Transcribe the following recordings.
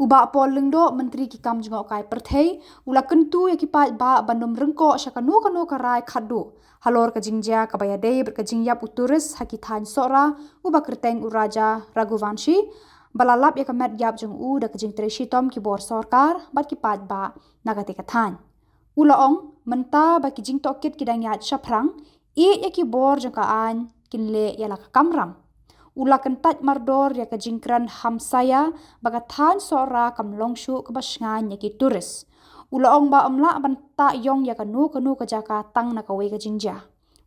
Uba Paul Lingdo Menteri ki kam jengok kai perthei ula kentu ya ki pa ba bandom rengko syakanu kanu karai khadu halor ka jingja ka bayade ber ka jingyap uturis hakithan sora uba kerteng uraja Raghuvanshi balalap ya ka met yap jeng u da ka jing treshi tom ki bor sarkar bat ki pat ba nagate ka than ula ong menta ba ki jing tokit ki dang yat shaprang ya ki bor jeng ka an kinle ya la ka kamram ula kentat mardor ya ka jingkran hamsaya bagathan sora kam longshu ke basngan ya ki turis ula ong ba amla banta yong ya kanu ka jaka tang na ka we ka jingja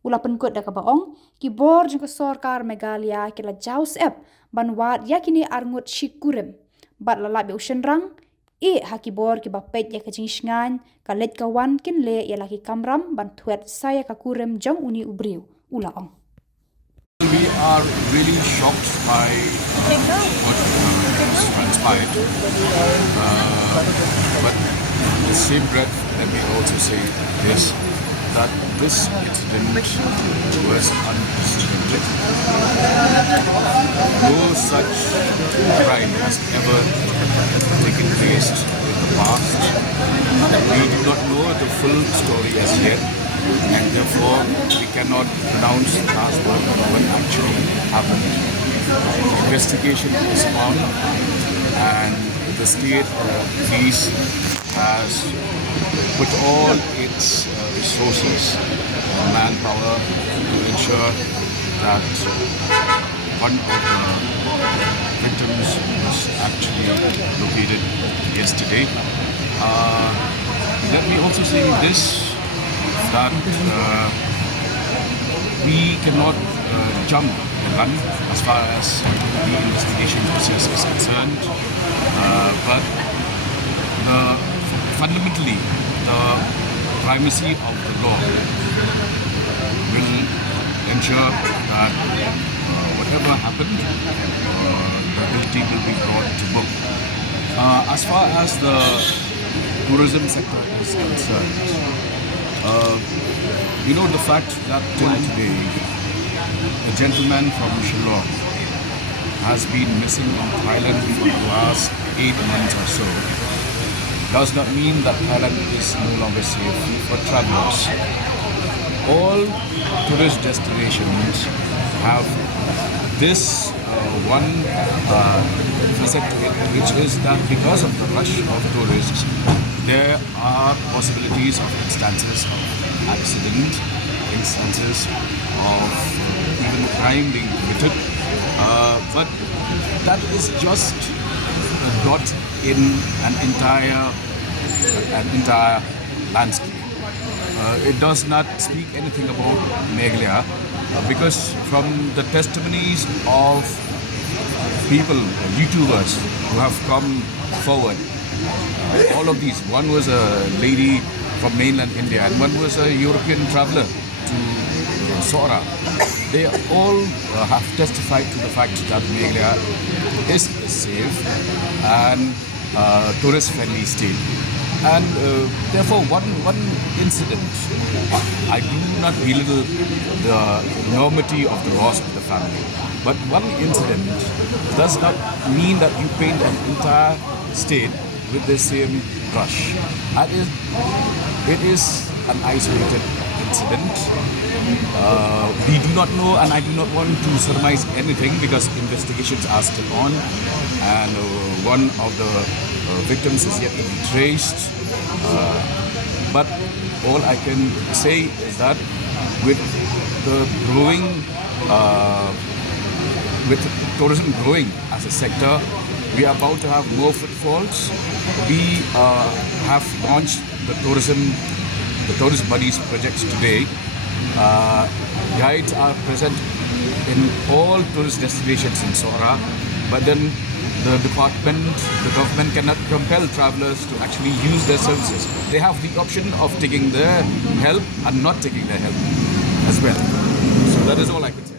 ula penkut da ka baong ki bor jeng ka sarkar Meghalaya ki la jaus ep banwat ya kini arngut shikurem bat lala be ushenrang haki bor ki bapet ya ka jingsngan ka let ka wan kin le ya la ki kamram ban thuet saya ka kurem jong uni ubriu ula ong. We are really shocked by what has transpired. But in the same breath, let me also say this, that this incident was unprecedented. No such crime has ever taken place in the past. We do not know the full story as yet, and therefore we cannot pronounce as what actually happened. The investigation is on, and the state police has put all its resources and manpower to ensure that one of the victims was actually located yesterday. Let me also say this, that we cannot jump the gun as far as the investigation process is concerned, but fundamentally the primacy of the law will ensure that whatever happened, the guilty will be brought to book. As far as the tourism sector is concerned, the fact that till today a gentleman from Shillong has been missing in Thailand for the last 8 months or so does not mean that Thailand is no longer safe for travelers. All tourist destinations have this one facet to it, which is that because of the rush of tourists, there are possibilities of instances of accident, instances of even crime being committed, but that is just a dot in an entire landscape. It does not speak anything about Meghalaya, because from the testimonies of people, YouTubers who have come forward, all of these, one was a lady from mainland India and one was a European traveler to Sora. They all have testified to the fact that Meghalaya is a safe and tourist-friendly state. And therefore, one incident, I do not belittle the enormity of the loss of the family, but one incident does not mean that you paint an entire state with the same brush. It is an isolated incident. We do not know, and I do not want to surmise anything because investigations are still on, and one of the victims is yet to be traced. But all I can say is that with the growing, with tourism growing as a sector, we are about to have more footfalls. We have launched the Tourist Buddies projects today. Guides are present in all tourist destinations in Sora, but then the government cannot compel travelers to actually use their services. They have the option of taking their help and not taking their help as well. So that is all I can say.